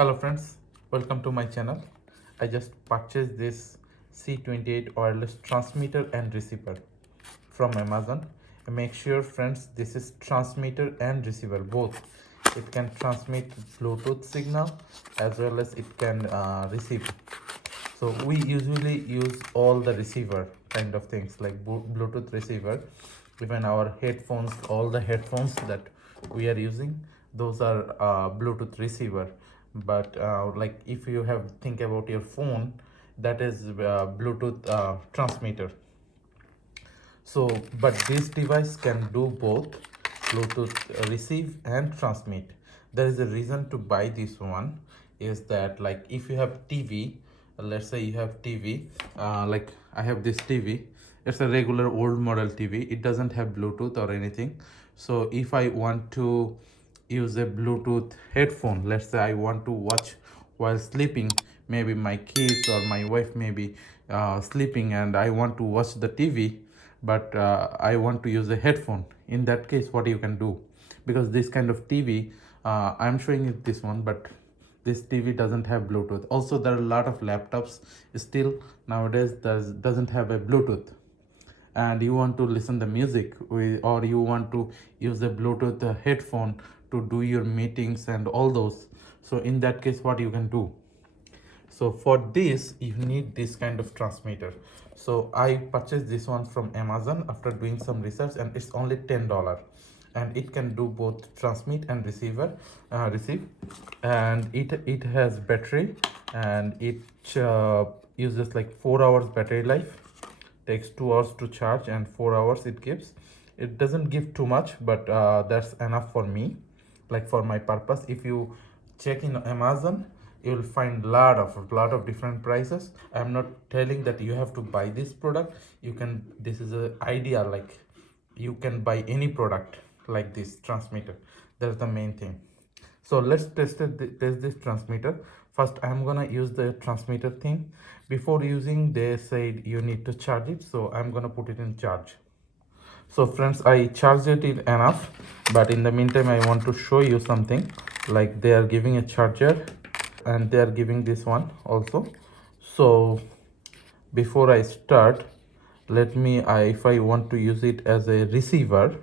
Hello friends, welcome to my channel. I just purchased this C28 wireless transmitter and receiver from Amazon. Make sure friends, this is transmitter and receiver both. It can transmit Bluetooth signal as well as it can receive. So we usually use all the receiver kind of things like Bluetooth receiver. Even our headphones, all the headphones that we are using, those are Bluetooth receiver. But like if you have think about your phone, that is Bluetooth transmitter. So but this device can do both Bluetooth receive and transmit. There is a reason to buy this one, is that like if you have TV, let's say you have TV, like I have this TV. It's a regular old model TV. It doesn't have Bluetooth or anything. So if I want to use a Bluetooth headphone, let's say I want to watch while sleeping, maybe my kids or my wife may be sleeping and I want to watch the TV, but I want to use a headphone. In that case, what you can do, because this kind of TV, I'm showing you this one, but this TV doesn't have Bluetooth. Also, there are a lot of laptops still nowadays doesn't have a Bluetooth, and you want to listen the music or you want to use a Bluetooth headphone to do your meetings and all those. So in that case, what you can do, so for this you need this kind of transmitter. So I purchased this one from Amazon after doing some research, and it's only $10, and it can do both transmit and receive. And it has battery, and it uses like 4 hours battery life. Takes 2 hours to charge and 4 hours it gives. It doesn't give too much, but that's enough for me, like for my purpose. If you check in Amazon, you will find lot of different prices. I'm not telling that you have to buy this product. You can, this is a idea, like you can buy any product like this transmitter. That's the main thing. So let's test this transmitter. First I'm gonna use the transmitter thing. Before using, they said you need to charge it, so I'm gonna put it in charge. So friends, I charged it enough, but in the meantime I want to show you something. Like they are giving a charger and they are giving this one also. So before I start, let me if I want to use it as a receiver,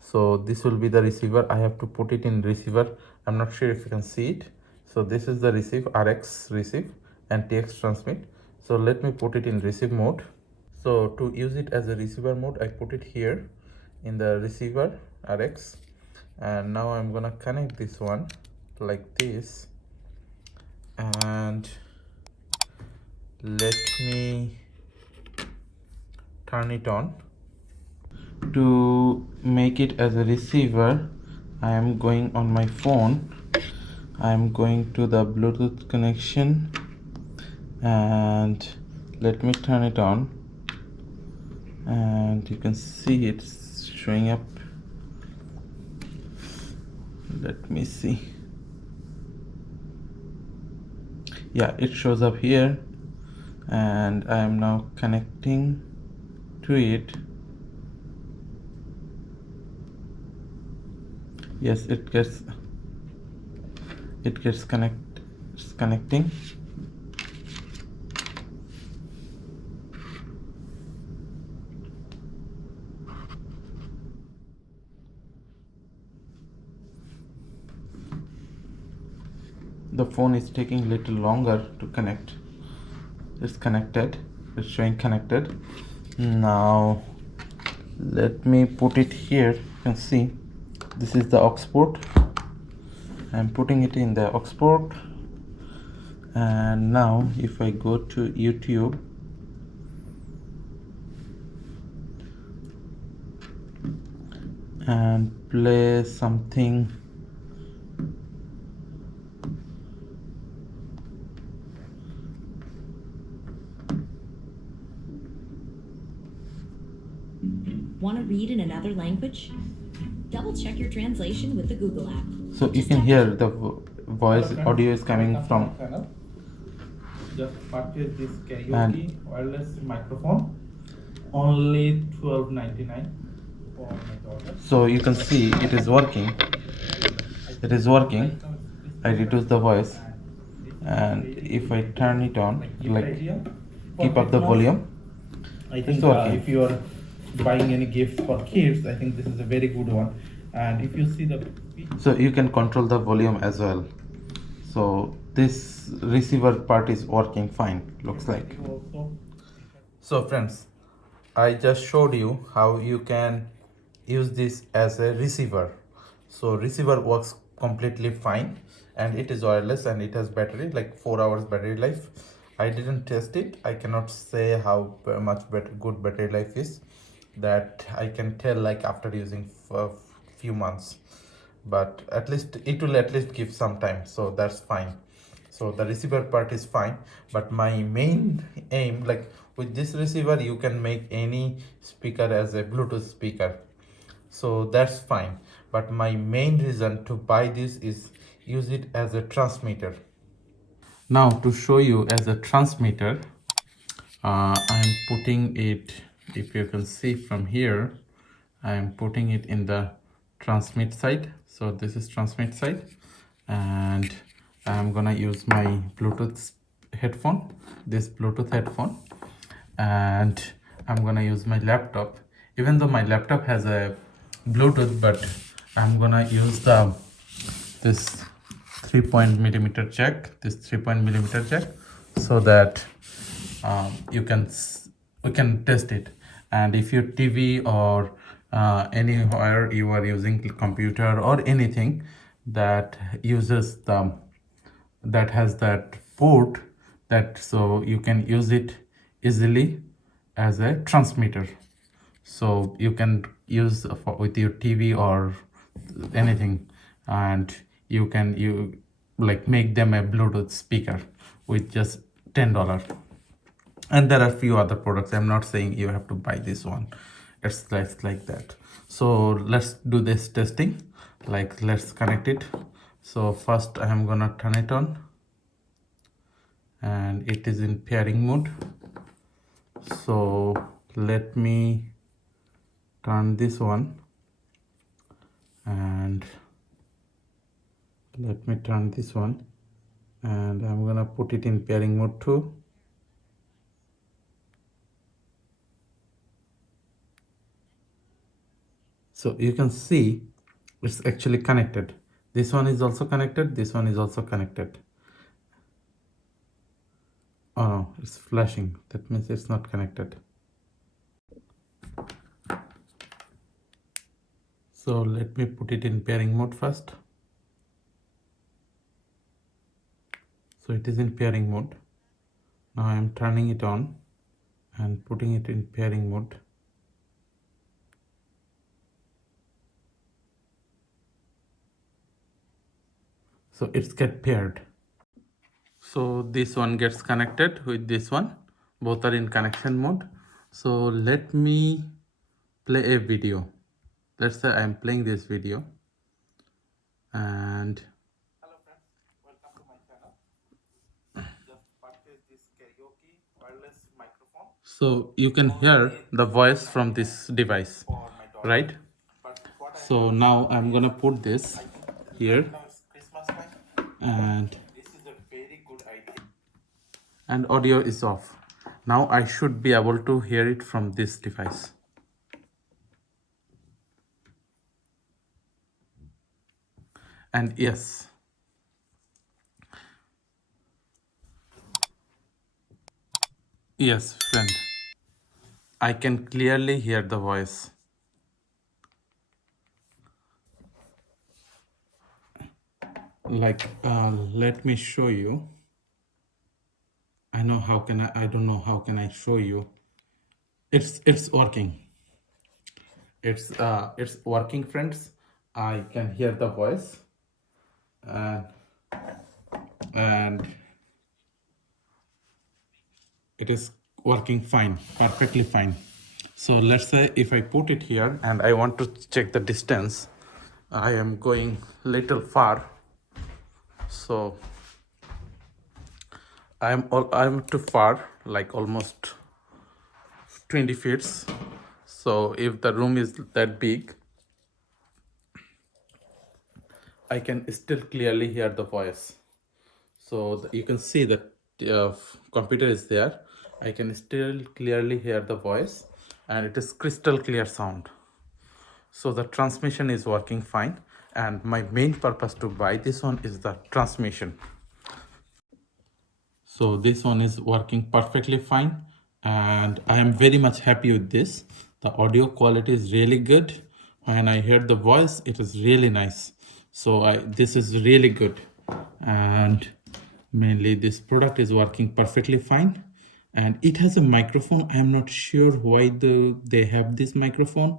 so this will be the receiver. I have to put it in receiver. I'm not sure if you can see it. So this is the receive, RX receive and TX transmit. So let me put it in receive mode. So to use it as a receiver mode, I put it here in the receiver RX, and now I'm gonna connect this one like this, and let me turn it on. To make it as a receiver, I am going on my phone. I am going to the Bluetooth connection, and let me turn it on, and you can see it's showing up. Let me see. Yeah, it shows up here, and I am now connecting to it. Yes, it's connecting. The phone is taking a little longer to connect. It's connected. It's showing connected. Now let me put it here. You can see this is the aux port. I'm putting it in the aux port, and now if I go to YouTube, and play something, Want to read in another language? Double check your translation with the Google app. so you can hear the voice audio is coming from. Just purchase this karaoke wireless microphone, only $12.99 for my daughter. So you can see it is working. It is working. I reduce the voice, and if I turn it on, like keep up the volume, I think if you are buying any gifts for kids, I think this is a very good one. And if you see the, so you can control the volume as well. So this receiver part is working fine, looks like. So friends, I just showed you how you can use this as a receiver. So receiver works completely fine, and it is wireless and it has battery like 4 hours battery life. I didn't test it. I cannot say how much better good battery life is. That I can tell like after using for few months, but at least it will at least give some time, so that's fine. So the receiver part is fine, but my main aim, like with this receiver you can make any speaker as a Bluetooth speaker, so that's fine. But my main reason to buy this is use it as a transmitter. Now to show you as a transmitter, I'm putting it, if you can see from here, I'm putting it in the transmit side. So this is transmit side, and I'm gonna use my Bluetooth headphone, this Bluetooth headphone, and I'm gonna use my laptop. Even though my laptop has a Bluetooth, but I'm gonna use this 3 millimeter jack, this 3 millimeter jack, so that you can we can test it. And if your TV or anywhere you are using computer or anything that uses the, that has that port, that so you can use it easily as a transmitter. So you can use with your TV or anything, and you can like make them a Bluetooth speaker with just $10. And there are few other products. I'm not saying you have to buy this one. It's like that. So let's do this testing. Like let's connect it. So first I am gonna turn it on, and it is in pairing mode. So let me turn this one, and let me turn this one, and I'm gonna put it in pairing mode too. So you can see it's actually connected. This one is also connected, this one is also connected. Oh no, it's flashing, that means it's not connected. So let me put it in pairing mode first. So it is in pairing mode. Now I am turning it on and putting it in pairing mode. So it's get paired. So this one gets connected with this one. Both are in connection mode. So let me play a video. Let's say I'm playing this video, and hello friends, welcome to my channel. Just purchased this karaoke wireless microphone. So you can hear the voice from this device, right? So now I'm gonna put this here, and this is a very good idea. And audio is off. Now I should be able to hear it from this device. And yes, friend, I can clearly hear the voice. Like let me show you. I know how can I don't know how can I show you. It's working. It's working, friends. I can hear the voice, and and it is working fine, perfectly fine. So let's say if I put it here and I want to check the distance, I am going little far, so I'm too far, like almost 20 feet. So if the room is that big, I can still clearly hear the voice. So you can see that the computer is there. I can still clearly hear the voice, and it is crystal clear sound. So the transmission is working fine, and my main purpose to buy this one is the transmission. So this one is working perfectly fine, and I am very much happy with this. The audio quality is really good. When I heard the voice, it is really nice. So this is really good, and mainly this product is working perfectly fine. And it has a microphone. I'm not sure why they have this microphone.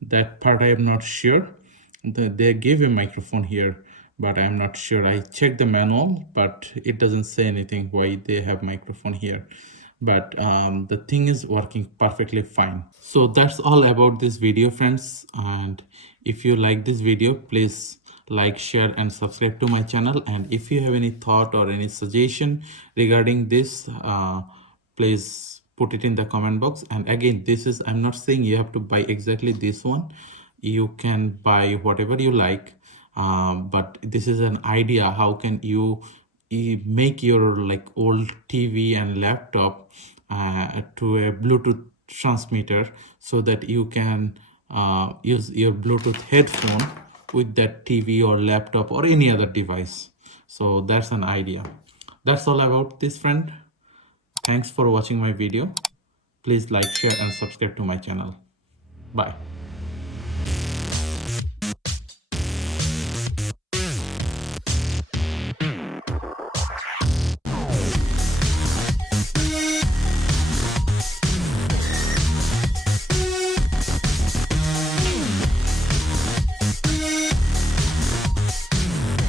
That part I am not sure. They gave a microphone here, but I'm not sure. I checked the manual, but it doesn't say anything why they have microphone here. But the thing is working perfectly fine. So that's all about this video, friends. And if you like this video, please like, share, and subscribe to my channel. And if you have any thought or any suggestion regarding this, please put it in the comment box. And again, this is, I'm not saying you have to buy exactly this one. You can buy whatever you like, but this is an idea. How can you make your like old TV and laptop to a Bluetooth transmitter, so that you can use your Bluetooth headphone with that TV or laptop or any other device. So that's an idea. That's all about this, friend. Thanks for watching my video. Please like, share, and subscribe to my channel. Bye.